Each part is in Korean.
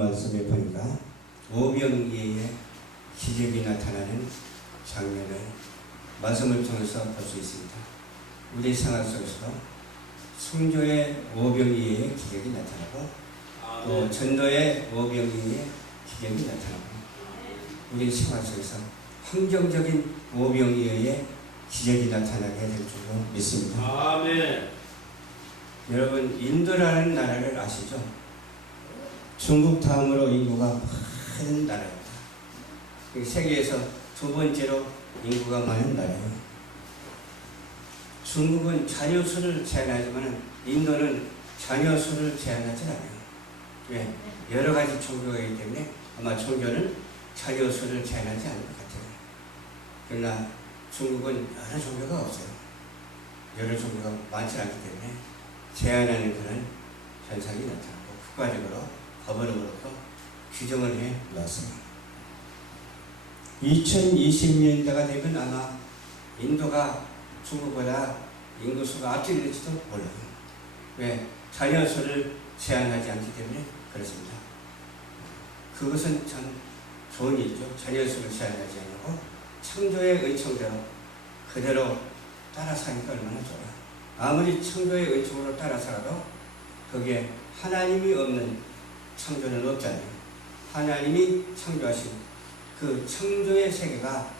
말씀에 보니까 오병이어의 기적이 나타나는 장면을 말씀을 통해서 볼 수 있습니다. 우리 생활 속에서도 성조의 오병이어의 기적이 나타나고 또 전도의 오병이어의 기적이 나타나고 우리 생활 속에서 환경적인 오병이어의 기적이 나타나게 될 줄로 믿습니다. 아멘. 여러분, 인도라는 나라를 아시죠? 중국 다음으로 인구가 많은 나라입니다. 세계에서 두 번째로 인구가 많은 나라예요. 중국은 자녀 수를 제한하지만 인도는 자녀 수를 제한하지 않아요. 왜? 여러 가지 종교가 있기 때문에 아마 종교는 자녀 수를 제한하지 않을 것 같아요. 그러나 중국은 여러 종교가 없어요. 여러 종교가 많지 않기 때문에 제한하는 그런 현상이 나타나고 국가적으로 법으로 그렇고 규정을 해 놨습니다. 2020년대가 되면 아마 인도가 중국보다 인구수가 앞질릴지도 몰라요. 왜? 자녀 수를 제한하지 않기 때문에 그렇습니다. 그것은 참 좋은 일이죠. 자녀 수를 제한하지 않고 창조의 의청대로 그대로 따라 사니까 얼마나 좋아요. 아무리 창조의 의청으로 따라 살아도 거기에 하나님이 없는 창조는 없잖아요. 하나님이 창조하신 그 창조의 세계가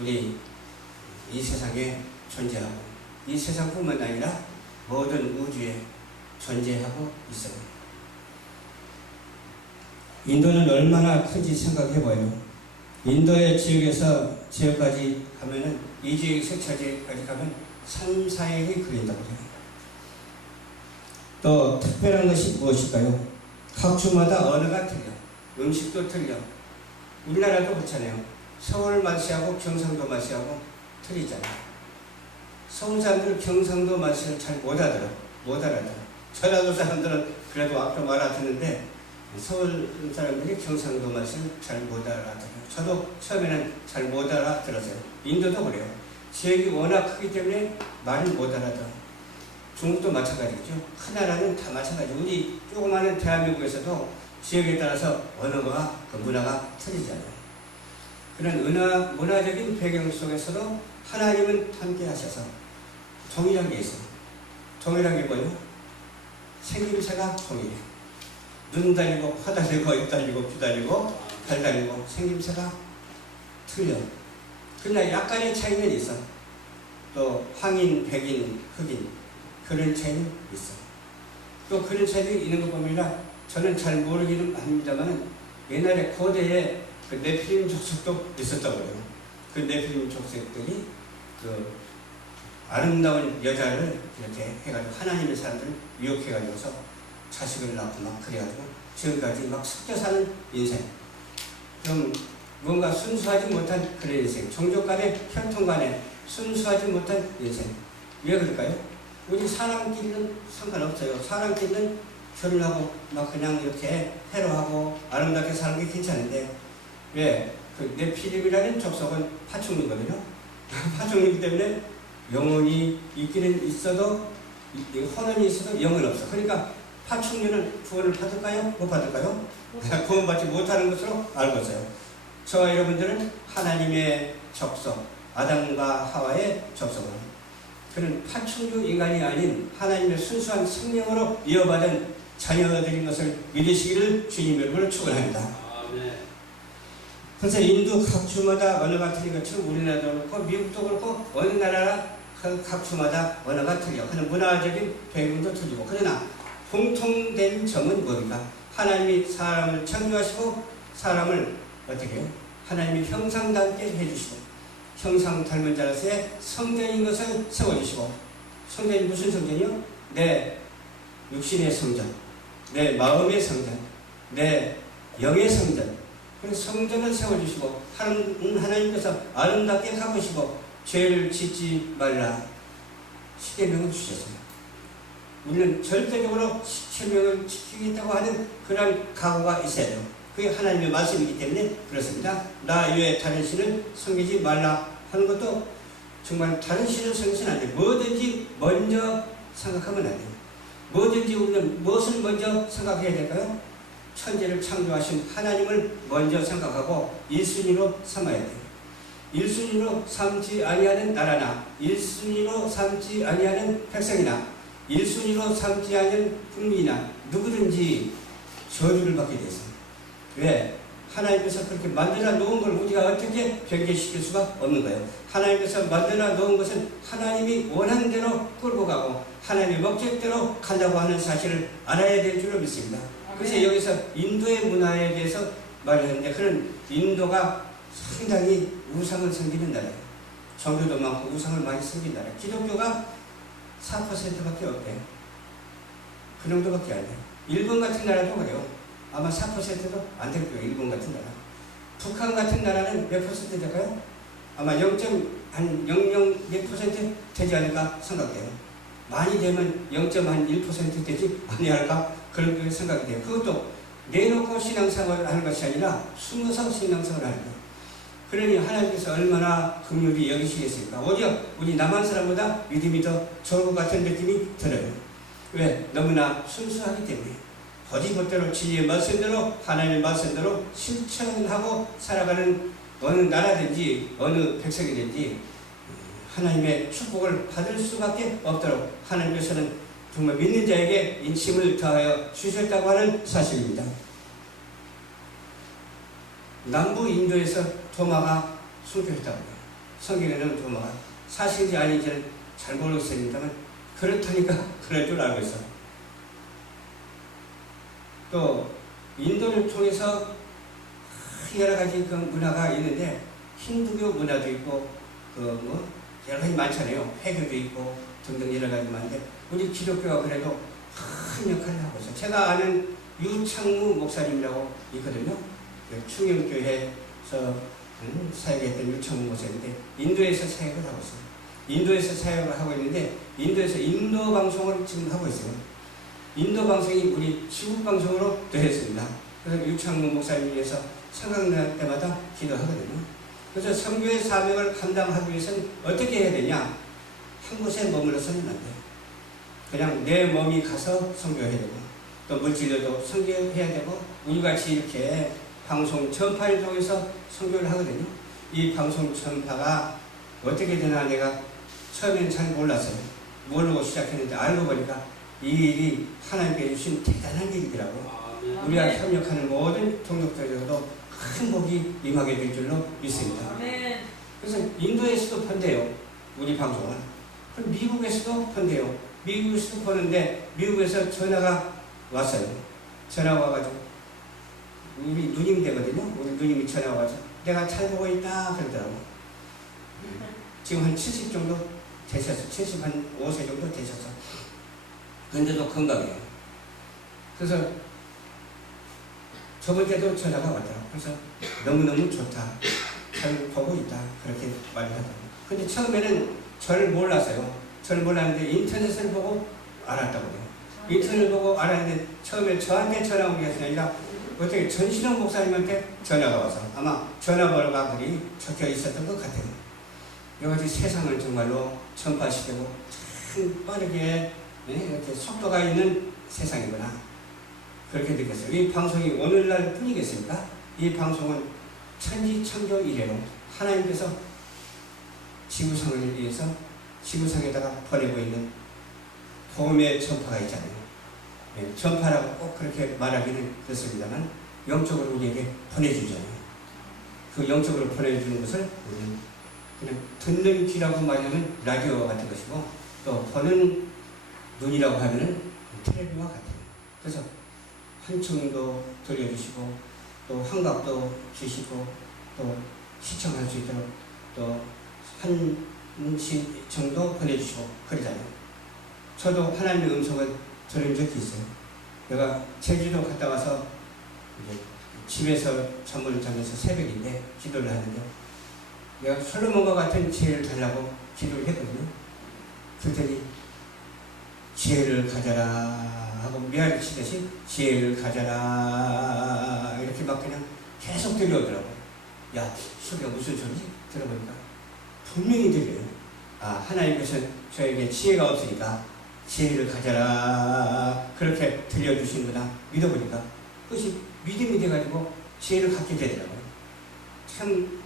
우리 이 세상에 존재하고 이 세상뿐만 아니라 모든 우주에 존재하고 있어요. 인도는 얼마나 큰지 생각해봐요. 인도의 지역까지 가면은 이 지역 색차지까지 가면 3, 4일이 걸린다고 해요. 또 특별한 것이 무엇일까요? 각 주마다 언어가 틀려. 음식도 틀려. 우리나라도 그렇잖아요. 서울 맛이하고 경상도 맛이하고 틀리잖아요. 서울 사람들은 경상도 맛을 잘 못 알아들어. 전라도 사람들은 그래도 앞으로 알아듣는데 서울 사람들이 경상도 맛을 잘 못 알아들어요. 저도 처음에는 잘 못 알아들었어요. 인도도 그래요. 지역이 워낙 크기 때문에 말을 못 알아들어. 중국도 마찬가지죠. 큰 나라는 다 마찬가지. 우리 조그마한 대한민국에서도 지역에 따라서 언어가, 그 문화가 틀리잖아요. 그런 문화적인 배경 속에서도 하나님은 함께 하셔서 동일한 게 있어요. 동일한 게 뭐예요? 생김새가 동일해요. 눈 달리고, 코 달리고, 입 달리고, 귀 달리고, 발 달리고, 생김새가 틀려. 그러나 약간의 차이는 있어. 또 황인, 백인, 흑인 그런 차이는 있어. 또 그런 차이들이 있는 것 보면 저는 잘 모르기는 합니다만 옛날에 고대에 그 네필림 족속도 있었다고 그래요. 그 네필림 족속들이 그 아름다운 여자를 이렇게 해가지고 하나님의 사람들을 유혹해가지고서 자식을 낳고 막 그래가지고 지금까지 막 섞여 사는 인생. 좀 뭔가 순수하지 못한 그런 인생. 종족 간의 혈통 간에 순수하지 못한 인생. 왜 그럴까요? 우리 사람끼리는 상관없어요. 사람끼리는 결혼하고 막 그냥 이렇게 해로하고 아름답게 사는 게 괜찮은데 왜? 그 네필림이라는 족속은 파충류거든요. 파충류이기 때문에 영혼이 있기는 있어도 혼연이 있어도 영은 없어. 그러니까 파충류는 구원을 받을까요? 못 받을까요? 구원받지 못하는 것으로 알고 있어요. 저와 여러분들은 하나님의 족속, 아담과 하와의 족속은 그런 파충류 인간이 아닌 하나님의 순수한 생명으로 이어받은 자녀들인 것을 믿으시기를 주님 여러분을 축원합니다. 아멘. 그래서 인도 각 주마다 언어가 틀린 것처럼 우리나라도 그렇고 미국도 그렇고 어느 나라나 각 주마다 언어가 틀려. 그런 문화적인 배경도 틀리고 그러나 공통된 점은 뭡니까? 하나님이 사람을 창조하시고 사람을 어떻게 해요? 하나님이 형상답게 해주시고 형상 닮은 자로서의 성전인 것을 세워주시고 성전이 무슨 성전이요? 내 육신의 성전, 내 마음의 성전, 내 영의 성전. 그래서 성전을 세워주시고 하나님께서 아름답게 가꾸시고 죄를 짓지 말라 십계명을 주셨어요. 우리는 절대적으로 십계명을 지키겠다고 하는 그런 각오가 있어야 돼요. 그게 하나님의 말씀이기 때문에 그렇습니다. 나 외에 다른 신을 섬기지 말라 하는 것도 정말 다른 신을 섬기서는 안 돼요. 뭐든지 먼저 생각하면 안 돼요. 뭐든지 우리는 무엇을 먼저 생각해야 될까요? 천지를 창조하신 하나님을 먼저 생각하고 1순위로 삼아야 돼요. 1순위로 삼지 아니하는 나라나 1순위로 삼지 아니하는 백성이나 1순위로 삼지 아니하는 국민이나 누구든지 저주를 받게 되어 있습니다. 왜? 하나님께서 그렇게 만들어 놓은 걸 우리가 어떻게 변개시킬 수가 없는 거예요. 하나님께서 만들어 놓은 것은 하나님이 원하는 대로 끌고 가고 하나님의 목적대로 간다고 하는 사실을 알아야 될 줄로 믿습니다. 그래서 여기서 인도의 문화에 대해서 말을 했는데 그런 인도가 상당히 우상을 섬기는 나라예요. 종교도 많고 우상을 많이 섬기는 나라예요. 기독교가 4%밖에 없대요. 그 정도밖에 안 돼요. 일본 같은 나라도 그래요. 아마 4%도 안 될 거예요. 일본 같은 나라. 북한 같은 나라는 몇 퍼센트 될까요? 아마 0.00% 되지 않을까 생각돼요. 많이 되면 0.1% 되지 아니할까 그런 생각이 돼요. 그것도 내놓고 신앙생활을 하는 것이 아니라 숨어서 신앙생활을 하는 거예요. 그러니 하나님께서 얼마나 긍휼히 여기시겠습니까? 오히려 우리 남한 사람보다 믿음이 더 좋은 것 같은 느낌이 들어요. 왜? 너무나 순수하기 때문에 거짓말대로 진리의 말씀대로 하나님의 말씀대로 실천하고 살아가는 어느 나라든지 어느 백성이든지 하나님의 축복을 받을 수밖에 없도록 하나님께서는 정말 믿는 자에게 인심을 더하여 주셨다고 하는 사실입니다. 남부 인도에서 도마가 숨겨있다고 해요. 성경에는 도마가 사실인지 아닌지는 잘 모르겠습니다만 그렇다니까 그럴 줄 알고 있어. 또 인도를 통해서 여러 가지 그 문화가 있는데 힌두교 문화도 있고 여러 가지 많잖아요. 회교도 있고 등등 여러 가지 많은데 우리 기독교가 그래도 큰 역할을 하고 있어요. 제가 아는 유창무 목사님이라고 있거든요. 충영교회에서 사역했던 유창무 목사인데 인도에서 사역을 하고 있어요. 인도에서 사역을 하고 있는데 인도에서 인도 방송을 지금 하고 있어요. 인도 방송이 우리 지국 방송으로 되었습니다. 그래서 유창무 목사님 위해서 생각날 때마다 기도하거든요. 그래서 선교의 사명을 감당하기 위해서는 어떻게 해야 되냐? 한 곳에 머물러서는 안 돼요. 그냥 내 몸이 가서 선교해야 되고 또 물질로도 선교해야 되고 우리같이 이렇게 방송 전파를 통해서 선교를 하거든요. 이 방송 전파가 어떻게 되나 내가 처음엔 잘 몰랐어요. 모르고 시작했는데 알고 보니까 이 일이 하나님께 주신 대단한 일이더라고요. 우리가 협력하는 모든 동력들에서도 큰 복이 임하게 될 줄로 믿습니다. 그래서 인도에서도 본대요. 우리 방송은. 그럼 미국에서도 본대요. 미국에서도 보는데 미국에서 전화가 왔어요. 전화가 와가지고 우리 누님 되거든요. 우리 누님이 전화가 와서 내가 잘 보고 있다 그러더라고. 지금 한 70 정도 되셨어. 75세 정도 되셨어. 근데도 건강해요. 그래서 저번 때도 전화가 왔더라고. 그래서 너무너무 좋다. 잘 보고 있다. 그렇게 말을 하더라고. 근데 처음에는 저를 몰랐어요. 저를 몰랐는데 인터넷을 보고 알았다고 해요. 인터넷을 보고 알았는데 처음에 저한테 전화 온 게 아니라 어떻게 전신홍 목사님한테 전화가 와서 아마 전화번호가 그리 적혀 있었던 것 같아요. 여기까지 세상을 정말로 전파시키고 참 빠르게 이렇게 속도가 있는 세상이구나. 그렇게 느꼈어요. 이 방송이 오늘날 뿐이겠습니까? 이 방송은 천지창조 이래로 하나님께서 지구상을 위해서 지구상에다가 보내고 있는 복음의 전파가 있잖아요. 전파라고 꼭 그렇게 말하기는 그렇습니다만 영적으로 우리에게 보내주잖아요. 그 영적으로 보내주는 것을 우리는 그냥 듣는 귀라고 말하면 라디오와 같은 것이고 또 보는 눈이라고 하면 텔레비와 같아요. 그래서 한층도 돌려주시고 또 환각도 주시고 또 시청할 수 있도록 또 한시 정도 보내주시고 그러잖아요. 저도 하나님의 음성을 들은 적이 있어요. 내가 제주도 갔다 와서 이제 집에서 잠을 자면서 새벽인데 기도를 하는데 내가 솔로몬과 같은 지혜를 달라고 기도를 했거든요. 그랬더니 지혜를 가져라 하고 미아리 치듯이 지혜를 가져라 이렇게 막 그냥 계속 들려오더라고요. 야, 소리가 무슨 소리지? 들어보니까 분명히 들려요. 아, 하나님께서 저에게 지혜가 없으니까 지혜를 가져라 그렇게 들려주시는구나 믿어보니까 그것이 믿음이 돼가지고 지혜를 갖게 되더라고요. 참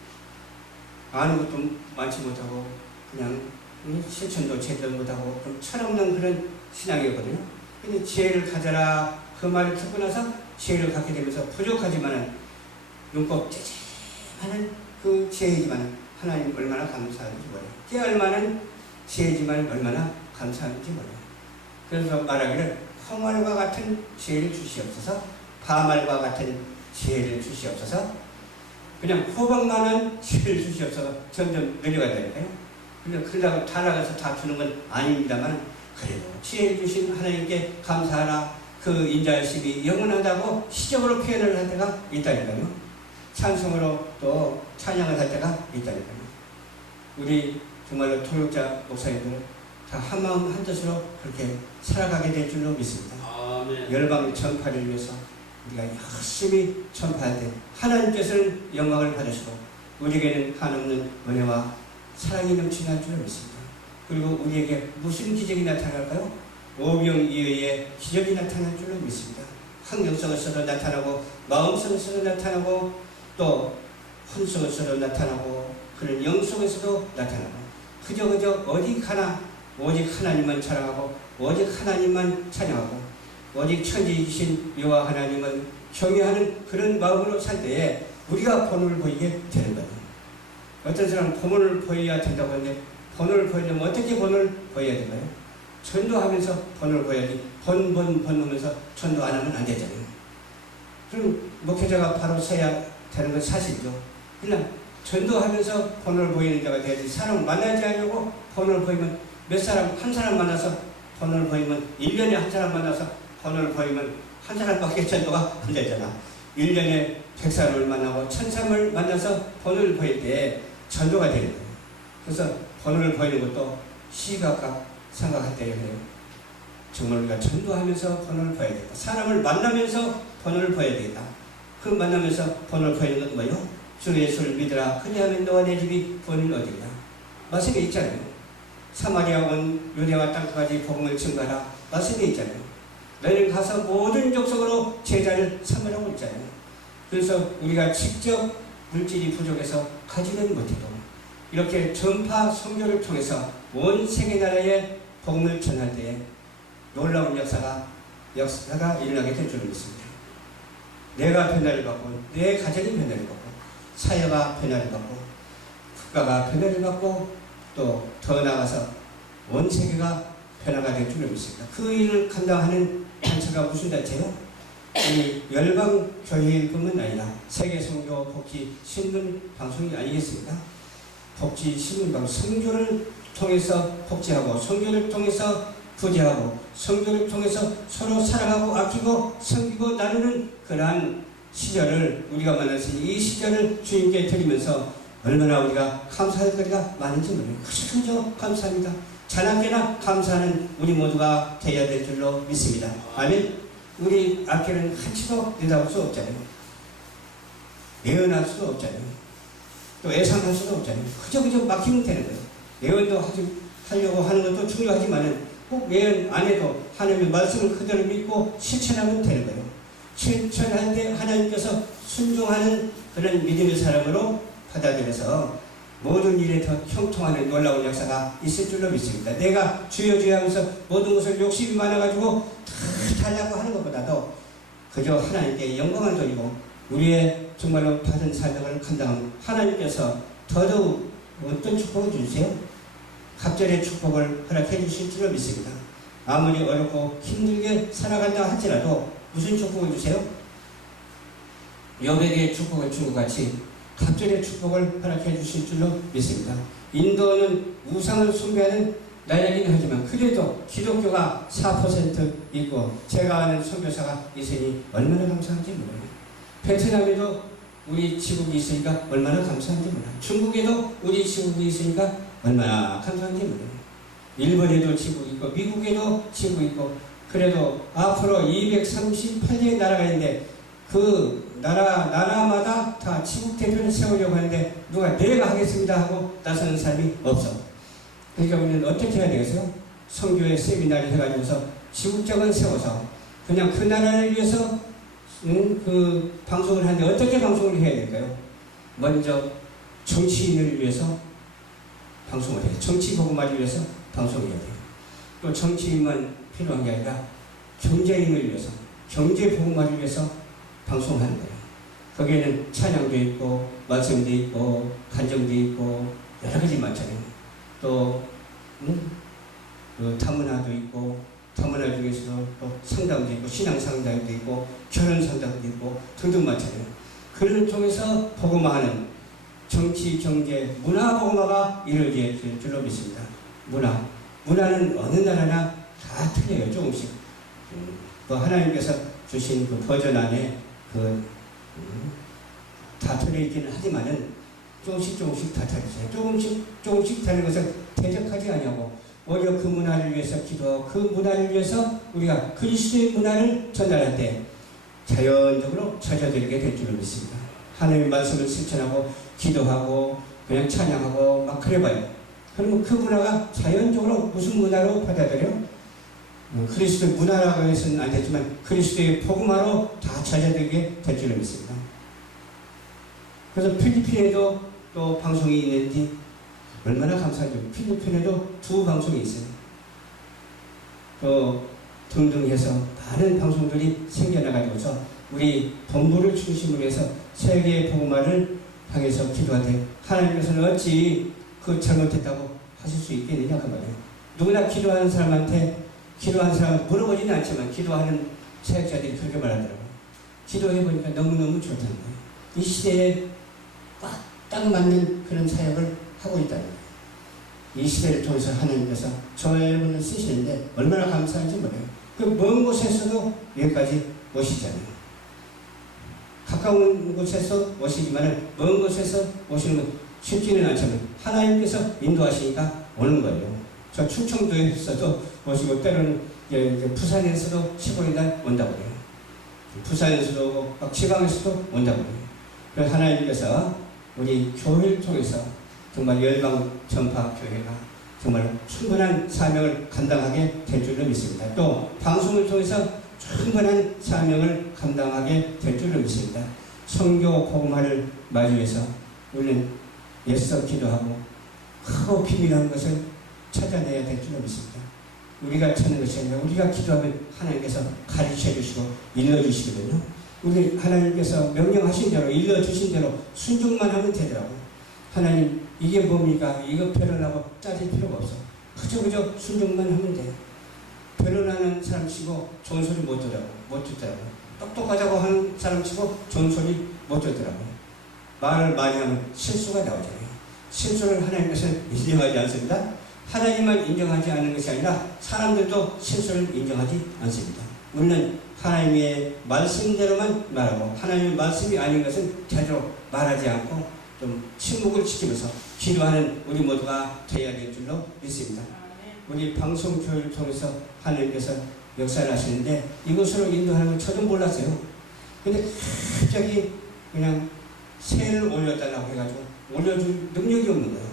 아는 것도 많지 못하고 그냥 실천도 제대로 못하고 좀 철없는 그런 신앙이거든요. 근데 지혜를 가져라 그 말을 듣고 나서 지혜를 갖게 되면서 부족하지만은 눈곱 째째하는 그 지혜이지만 하나님 얼마나 감사한지 몰라요. 깨알만한 지혜지만 얼마나 감사한지 몰라요. 그래서 말하기를 홍알과 같은 지혜를 주시옵소서, 파말과 같은 지혜를 주시옵소서, 그냥 호박만한 지혜를 주시옵소서. 점점 내려가야 되니까요. 그러다고 다 나가서 다 주는 건 아닙니다만 그래도 지혜를 주신 하나님께 감사하라. 그 인자하심이 영원하다고 시적으로 표현을 할 때가 있다니까요. 찬송으로 또 찬양을 할 때가 있다니까요. 우리 정말로 통역자 목사님들 다 한마음 한뜻으로 그렇게 살아가게 될 줄로 믿습니다. 아멘. 열방 전파를 위해서 우리가 열심히 전파할 때 하나님께서는 영광을 받으시고 우리에게는 한없는 은혜와 사랑이 넘치는 줄로 믿습니다. 그리고 우리에게 무슨 기적이 나타날까요? 오병이어의 기적이 나타날 줄로 믿습니다. 환경 속에서도 나타나고 마음 속에서도 나타나고 또 혼 속에서도 나타나고 그런 영 속에서도 나타나고 그저 어디 가나 오직 하나님만 자랑하고 오직 하나님만 찬양하고 오직 천지이신 여호와 하나님을 경외하는 그런 마음으로 살 때에 우리가 본을 보이게 되는 거예요. 어떤 사람은 본을 보여야 된다고 하는데 본을 보이려면 어떻게 본을 보여야 될까요? 전도하면서 본을 보여야지 본 하면서 전도 안 하면 안 되잖아요. 그럼 목회자가 바로 서야 되는 건 사실이죠. 그냥 전도하면서 본을 보이는 자가 돼야지. 사람 만나지 않으려고 본을 보이면 몇 사람 한 사람 만나서 본을 보이면 1년에 한 사람 만나서 본을 보이면 한 사람밖에 전도가 안 되잖아. 1년에 100사람을 만나고 1000사람을 만나서 본을 보일 때 전도가 되는 거예요. 그래서 본을 보이는 것도 시각각 생각할 때예요. 정말 우리가 전도하면서 본을 보여야 되겠다. 사람을 만나면서 본을 보여야 되겠다. 그 만나면서 본을 보이는 건 뭐예요? 주 예수를 믿으라. 그리하면 너와 내 집이 본을 얻으리라. 말씀에 있잖아요. 사마리아 온 유대와 땅까지 복음을 증거하라. 말씀에 있잖아요. 너희는 가서 모든 족속으로 제자를 삼으라고 있잖아요. 그래서 우리가 직접 물질이 부족해서 가지는 못해도 이렇게 전파 선교를 통해서 온 세계 나라에 복음을 전할 때에 놀라운 역사가 일어나게 될 줄 믿습니다. 내가 변화를 받고 내 가정이 변화를 받고 사회가 변화를 받고 국가가 변화를 받고 또 더 나아가서 온 세계가 변화가 될 줄 믿습니다. 그 일을 감당하는 단체가 무슨 단체요? 우리 열방교회일 뿐만 아니라 세계선교 복지 신문 방송이 아니겠습니까? 복지 신문 방송, 선교를 통해서 복지하고 선교를 통해서 구제하고 선교를 통해서 서로 사랑하고 아끼고 섬기고 나누는 그러한 시절을 우리가 만났으니 이 시절을 주님께 드리면서 얼마나 우리가 감사할 거리가 많은지 모르겠어요. 그저 감사합니다. 자나깨나 감사하는 우리 모두가 되어야 될 줄로 믿습니다. 아멘. 우리 앞에는 한치도 내다볼 수 없잖아요. 예언할 수도 없잖아요. 또 예상할 수도 없잖아요. 그저 막히면 되는 거예요. 예언도 하려고 하는 것도 중요하지만은 꼭 예언 안 해도 하나님의 말씀을 그대로 믿고 실천하면 되는 거예요. 실천할 때 하나님께서 순종하는 그런 믿음의 사람으로 받아들여서 모든 일에 더 형통하는 놀라운 역사가 있을 줄로 믿습니다. 내가 주여 주여 하면서 모든 것을 욕심이 많아가지고 다 달라고 하는 것보다도 그저 하나님께 영광을 돌리고 우리의 정말로 받은 사명을 감당하면 하나님께서 더더욱 어떤 축복을 주세요? 갑절의 축복을 허락해 주실 줄로 믿습니다. 아무리 어렵고 힘들게 살아간다 할지라도 무슨 축복을 주세요? 여백의 축복을 준 것 같이 갑절의 축복을 허락해 주실 줄로 믿습니다. 인도는 우상을 숭배하는 나라이긴 하지만 그래도 기독교가 4% 있고 제가 아는 선교사가 있으니 얼마나 감사한지 몰라요. 베트남에도 우리 지국이 있으니까 얼마나 감사한지 몰라요. 중국에도 우리 지국이 있으니까 얼마나 감사한지 몰라요. 일본에도 지국이 있고 미국에도 지국이 있고 그래도 앞으로 238개의 나라가 있는데 그 나라마다 다 지국 대표를 세우려고 하는데 누가 내가 하겠습니다 하고 나서는 사람이 없어. 그러니까 우리는 어떻게 해야 되겠어요? 선교의 세미나를 해가지고서 지국장을 세워서 그냥 그 나라를 위해서 그 방송을 하는데 어떻게 방송을 해야 될까요? 먼저 정치인을 위해서 방송을 해요. 정치 보고만을 위해서 방송을 해야 돼요. 또 정치인만 필요한 게 아니라 경제인을 위해서, 경제 보고만을 위해서 방송을 하는 거예요. 거기에는 찬양도 있고, 말씀도 있고, 간정도 있고, 여러 가지 많잖아요. 또, 다문화도 있고, 다문화 중에서도 또 상담도 있고, 신앙 상담도 있고, 결혼 상담도 있고, 등등 많잖아요. 그를 통해서 보고마하는 정치, 경제, 문화 보고마가 이루어질 줄로 믿습니다. 문화는 어느 나라나 다 틀려요, 조금씩. 그 하나님께서 주신 그 버전 안에 다 틀려있기는 하지만은 조금씩 다 다르죠. 조금씩 다른 것은 대적하지 아니하고 오히려 그 문화를 위해서 기도하고 그 문화를 위해서 우리가 그리스도의 문화를 전달할 때 자연적으로 젖어들게 될 줄을 믿습니다. 하나님의 말씀을 실천하고 기도하고 그냥 찬양하고 막 그래봐요. 그러면 그 문화가 자연적으로 무슨 문화로 받아들여? 그리스도의 문화라고 해서는 안 되지만 그리스도의 복음화로 다 젖어들게 될 줄을 믿습니다. 그래서 필리핀에도 또 방송이 있는지 얼마나 감사하죠. 필리핀에도 2 방송이 있어요. 또 등등 해서 많은 방송들이 생겨나가지고서 우리 본부를 중심으로 해서 세계의 복음화를 향해서 기도할 때 하나님께서는 어찌 그 잘못했다고 하실 수 있겠느냐 그 말이에요. 누구나 기도하는 사람한테 물어보지는 않지만 기도하는 사역자들이 그렇게 말하더라고요. 기도해보니까 너무너무 좋다는 거예요. 이 시대에 딱 맞는 그런 사역을 하고 있다는 거예요. 이 시대를 통해서 하나님께서 저희를 쓰시는데 얼마나 감사한지 몰라요. 그 먼 곳에서도 여기까지 오시잖아요. 가까운 곳에서 오시지만 먼 곳에서 오시는 건 쉽지는 않지만 하나님께서 인도하시니까 오는 거예요. 저 충청도에서도 오시고 때로는 부산에서도 15일날 온다고 해요. 부산에서도 오고 막 지방에서도 온다고 해요. 그래서 하나님께서 우리 교회를 통해서 정말 열방 전파 교회가 정말 충분한 사명을 감당하게 될 줄로 믿습니다. 또 방송을 통해서 충분한 사명을 감당하게 될 줄로 믿습니다. 선교 복음화를 마주해서 우리는 애써 기도하고 크고 비밀한 것을 찾아내야 될 줄로 믿습니다. 우리가 찾는 것이 아니라 우리가 기도하면 하나님께서 가르쳐 주시고 일러주시거든요. 우리 하나님께서 명령하신 대로 일러주신 대로 순종만 하면 되더라고요. 하나님 이게 뭡니까? 이거 변론하고 따질 필요가 없어. 그저 순종만 하면 돼. 변론하는 사람 치고 좋은 소리 못 듣더라고요. 똑똑하자고 하는 사람 치고 좋은 소리 못 듣더라고요. 말을 많이 하면 실수가 나오잖아요. 실수를 하나님께서는 인정하지 않습니다. 하나님만 인정하지 않는 것이 아니라 사람들도 실수를 인정하지 않습니다. 우리는 하나님의 말씀대로만 말하고 하나님의 말씀이 아닌 것은 제대로 말하지 않고 좀 침묵을 지키면서 기도하는 우리 모두가 되어야 될 줄로 믿습니다. 우리 방송 교회를 통해서 하나님께서 역사를 하시는데 이곳으로 인도하는 걸 저도 몰랐어요. 근데 갑자기 그냥 세를 올려달라고 해가지고 올려줄 능력이 없는 거예요.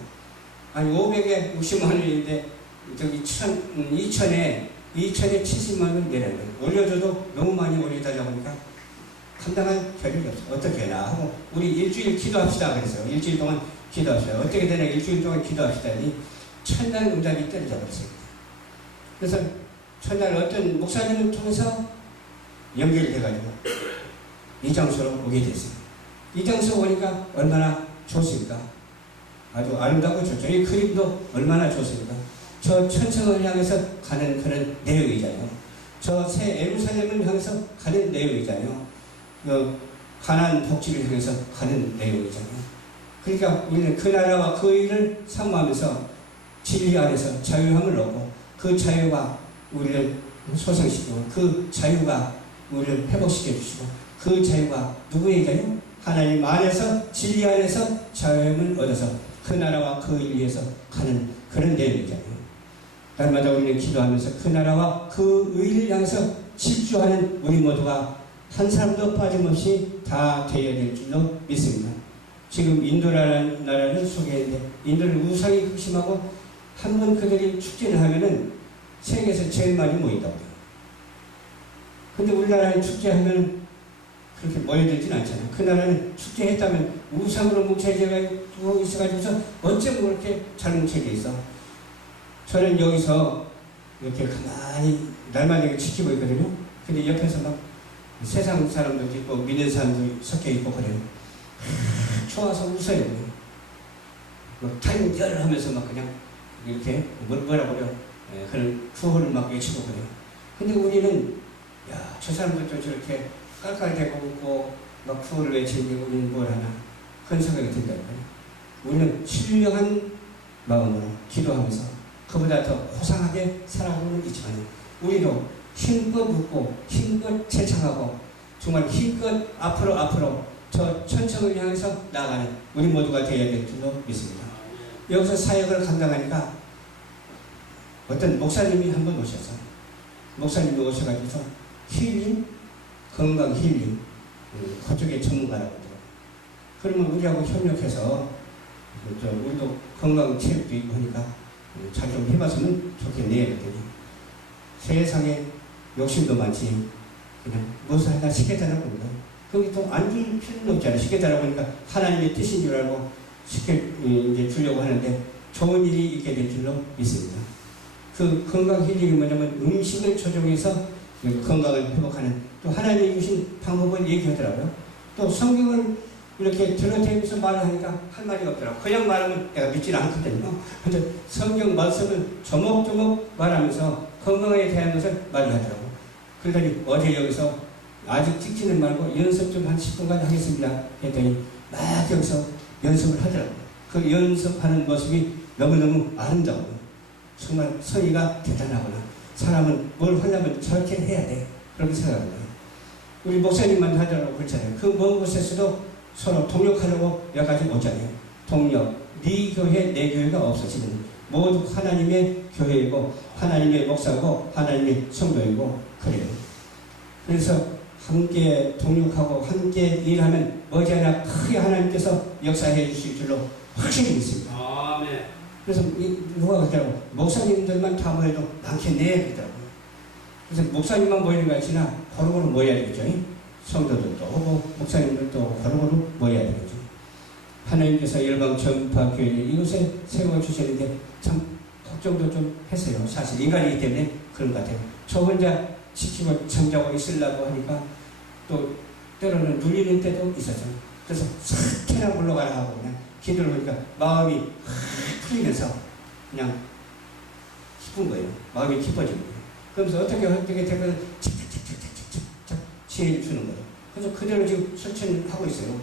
아니 500에 60만 원인데 저기 2천에 70만 원 내라는 거예요. 올려줘도 너무 많이 올려달라고 하니까 감당할 겨를이 없어. 어떻게 해나 하고 우리 일주일 기도합시다 그랬어요. 일주일 동안 기도합시다. 어떻게 되나 일주일 동안 기도합시다 하니 첫날 응답이 떨어져 버렸어요. 그래서 첫날 어떤 목사님을 통해서 연결이 돼가지고 이 장소로 오게 됐어요. 이 장소 오니까 얼마나 좋습니까? 아주 아름답고 좋죠. 이 그림도 얼마나 좋습니까? 저 천성을 향해서 가는 그런 내용이잖아요. 저 새 예루살렘을 향해서 가는 내용이잖아요. 가나안 복지를 향해서 가는 내용이잖아요. 그러니까 우리는 그 나라와 그 일을 사모하면서 진리 안에서 자유함을 얻고 그 자유가 우리를 소생시키고 그 자유가 우리를 회복시켜 주시고 그 자유가 누구에게요? 하나님 안에서 진리 안에서 자유함을 얻어서 그 나라와 그 일 위해서 가는 그런 내용이잖아요. 날마다 우리는 기도하면서 그 나라와 그 의를 향해서 집중하는 우리 모두가 한 사람도 빠짐없이 다 되어야 될 줄로 믿습니다. 지금 인도라는 나라를 소개했는데 인도는 우상이 극심하고 한 번 그들이 축제를 하면은 세계에서 제일 많이 모인다고 해요. 근데 우리나라에 축제하면 그렇게 모여들지는 않잖아요. 그 나라는 축제했다면 우상으로 뭉쳐져 있어가지고서 어쩜 그렇게 잘 뭉쳐져 있어. 저는 여기서 이렇게 가만히 날마다 지키고 있거든요. 근데 옆에서 막 세상 사람들도 있고 믿는 사람도 섞여 있고 그래요. 좋아서 웃어요. 막 타임열 하면서 막 그냥 이렇게 뭐라 그래요. 그런 구호를 막 외치고 그래요. 근데 우리는 야, 저 사람들도 저렇게 깔깔대고 웃고 막 구호를 외치는데 우리는 뭘 하나 그런 생각이 든다고요. 우리는 신령한 마음으로 기도하면서 그보다 더 호상하게 살아가고는 있지만 우리도 힘껏 웃고 힘껏 재창하고 정말 힘껏 앞으로 저 천청을 향해서 나아가는 우리 모두가 되어야 될 줄로 믿습니다. 여기서 사역을 감당하니까 어떤 목사님이 한 번 오셔서 목사님이 오셔가지고 힐링, 건강 힐링 그쪽에 전문가라고 하더라고요. 그러면 우리하고 협력해서 우리도 건강 체육도 있고 하니까 잘 좀 해봤으면 좋겠네. 그랬더니 세상에 욕심도 많지 그냥 무엇을 하나 시켜달라고 합니다. 거기 또 안 줄 필요는 없잖아요. 시켜달라고 하니까 하나님의 뜻인 줄 알고 이제 주려고 하는데 좋은 일이 있게 될 줄로 믿습니다. 그 건강 힐링이 뭐냐면 음식을 조정해서 건강을 회복하는 또 하나님이 주신 방법을 얘기하더라고요. 또 성경을 이렇게 들어대면서 말을 하니까 할 말이 없더라고요. 그냥 말하면 내가 믿지는 않거든요. 근데 성경 말씀을 조목조목 말하면서 건강에 대한 것을 말을 하더라고요. 그러더니 어제 여기서 아직 찍지는 말고 연습 좀 한 10분간 하겠습니다 했더니 막 여기서 연습을 하더라고요. 그 연습하는 모습이 너무너무 아름다워요. 정말 선의가 대단하구나. 사람은 뭘 하려면 저렇게 해야 돼. 그렇게 생각합니다. 우리 목사님만 하더라고 그렇잖아요. 그 먼 곳에서도 서로 동력하려고 여기까지 오잖아요. 동력. 네 교회, 내 교회가 없어지는 모두 하나님의 교회이고 하나님의 목사고 하나님의 성도이고 그래요. 그래서 함께 동력하고 함께 일하면 머지않아 크게 하나님께서 역사해 주실 줄로 확실히 믿습니다. 아멘. 그래서 누가 그러더라고 목사님들만 다 모여도 많겠네 그러더라고요. 그래서 목사님만 모이는 것 같지나 고루고루 모여야 되겠죠. 성도들도 오고 목사님들도 고루고루 모여야 되겠죠. 하나님께서 열방 전파교회 이곳에 세워주셨는데 참 걱정도 좀 했어요. 사실 인간이기 때문에 그런 것 같아요. 저 혼자 지키고 잠자고 있으려고 하니까 또 때로는 눌리는 때도 있었죠. 그래서 싹 캐나 물러가라 하고 그냥 기도를 하니까 마음이 풀리면서 그냥 기쁜 거예요. 마음이 기뻐지는 거예요. 그러면서 어떻게 되면 착착착착착착 지혜 주는 거예요. 그래서 그대로 지금 실천하고 있어요.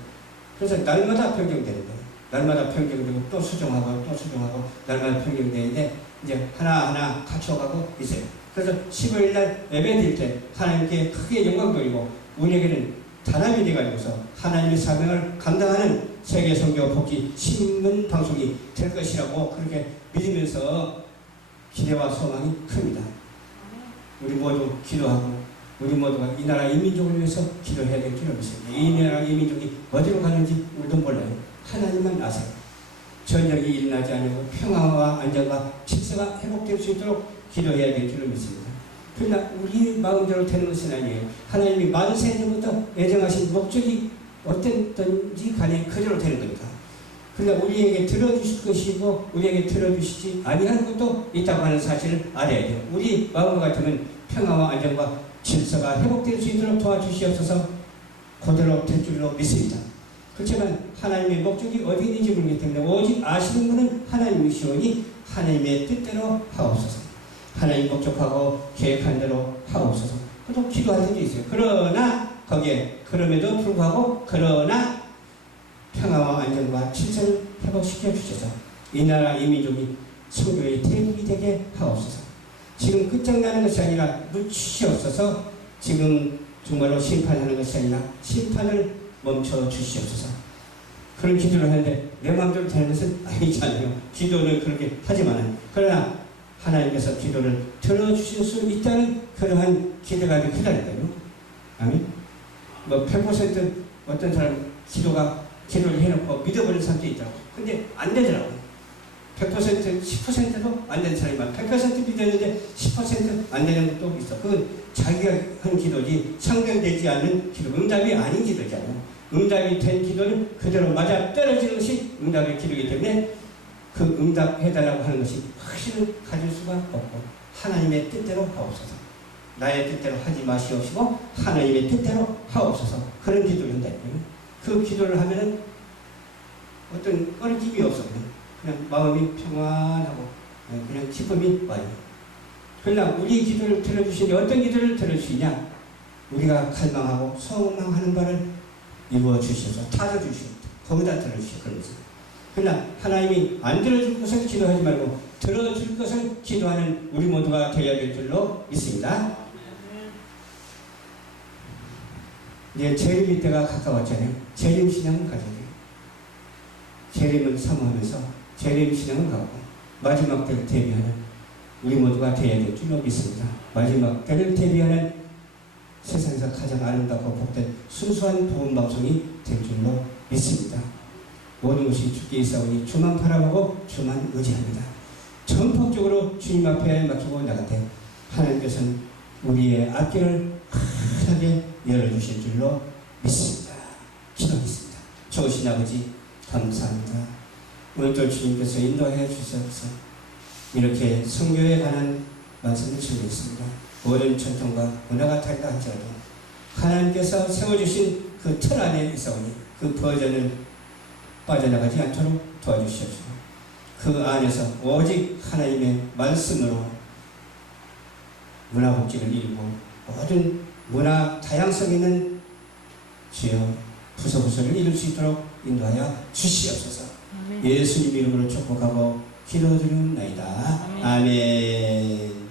그래서 날마다 변경되는 거예요. 날마다 변경되고 또 수정하고 또 수정하고 날마다 변경되는데 이제 하나하나 갖춰가고 있어요. 그래서 15일 날 예배 드릴 때 하나님께 크게 영광 돌리고 우리에게는 단합이 되어가지고서 하나님의 사명을 감당하는 세계 선교 복지 신문 방송이 될 것이라고 그렇게 믿으면서 기대와 소망이 큽니다. 우리 모두 기도하고 우리 모두가 이 나라 이 민족을 위해서 기도해야 될 줄로 믿습니다. 이 나라 이 민족이 어디로 가는지 우리도 몰라요. 하나님만 아세요. 전쟁이 일어나지 않고 평화와 안정과 질서가 회복될 수 있도록 기도해야 될 줄로 믿습니다. 그러나 우리 마음대로 되는 것은 아니에요. 하나님이 만세전부터 예정하신 목적이 어땠든지 간에 그대로 되는 겁니다. 그러나 우리에게 들어주실 것이고 우리에게 들어주시지 아니하는 것도 있다고 하는 사실을 알아야 돼요. 우리 마음 같으면 평화와 안정과 질서가 회복될 수 있도록 도와주시옵소서. 그대로 될 줄로 믿습니다. 그렇지만 하나님의 목적이 어디 있는지 모르기 때문에 오직 아시는 분은 하나님이시오니 하나님의 뜻대로 하옵소서. 하나님 목적하고 계획한 대로 하옵소서. 또 기도할 때도 있어요. 그러나 거기에 그럼에도 불구하고 그러나 평화와 안정과 질서를 회복시켜 주셔서 이 나라 이 민족이 선교의 대국이 되게 하옵소서. 지금 끝장나는 것이 아니라 묻히시옵소서. 지금 정말로 심판하는 것이 아니라 심판을 멈춰 주시옵소서. 그런 기도를 하는데 내 마음대로 되는 것은 아니잖아요. 기도는 그렇게 하지만은 그러나 하나님께서 기도를 들어주실 수 있다는 그러한 기대감이 크다니까요. 아멘. 뭐 100% 어떤 사람 기도를 해놓고 믿어버리는 사람도 있더라고요. 근데 안 되더라고요. 100%, 10%도 안 되는 사람이 많아. 100% 믿었는데 10% 안 되는 것도 있어. 그건 자기가 한 기도지 상대되지 않는 기도, 응답이 아닌 기도잖아요. 응답이 된 기도는 그대로 맞아 떨어지는 것이 응답의 기도이기 때문에 그 응답해달라고 하는 것이 확신을 가질 수가 없고, 하나님의 뜻대로 하옵소서, 나의 뜻대로 하지 마시옵시고 하나님의 뜻대로 하옵소서, 그런 기도를 한다. 그 기도를 하면은 어떤 꺼리낌이 없어. 그냥 마음이 평안하고 그냥 기쁨이 와요. 그러나 우리 기도를 들어주시니 어떤 기도를 들어주시냐? 우리가 갈망하고 소망하는 바를 이루어 주셔서 타져 주시고 거기다 들어주시고 그런 거죠. 그러나 하나님이 안 들어줄 것을 기도하지 말고 들어줄 것을 기도하는 우리 모두가 되어야 될 줄로 믿습니다. 이제 재림의 때가 가까웠잖아요. 재림 신앙을 가져야 돼요. 재림을 사모하면서 재림 신앙을 가고 마지막 때를 대비하는 우리 모두가 되어야 될 줄로 믿습니다. 마지막 때를 대비하는 세상에서 가장 아름답고 복된 순수한 복음 방송이 될 줄로 믿습니다. 모든 것이 주께 있사오니 주만 바라보고 주만 의지합니다. 전폭적으로 주님 앞에 맡기고 나갈 때 하나님께서는 우리의 앞길을 환하게 열어주실 줄로 믿습니다. 기도하겠습니다. 좋으신 아버지 감사합니다. 오늘도 주님께서 인도해 주셔서 이렇게 선교에 관한 말씀을 전했습니다. 모든 전통과 문화가 다르다 할지라도 하나님께서 세워주신 그 틀 안에 있사오니 그 버전을 빠져나가지 않도록 도와주시옵소서. 그 안에서 오직 하나님의 말씀으로 문화복지를 이루고 모든 문화 다양성 있는 주여 부서부서를 이룰 수 있도록 인도하여 주시옵소서. 예수님 이름으로 축복하고 기도드리옵나이다. 아멘.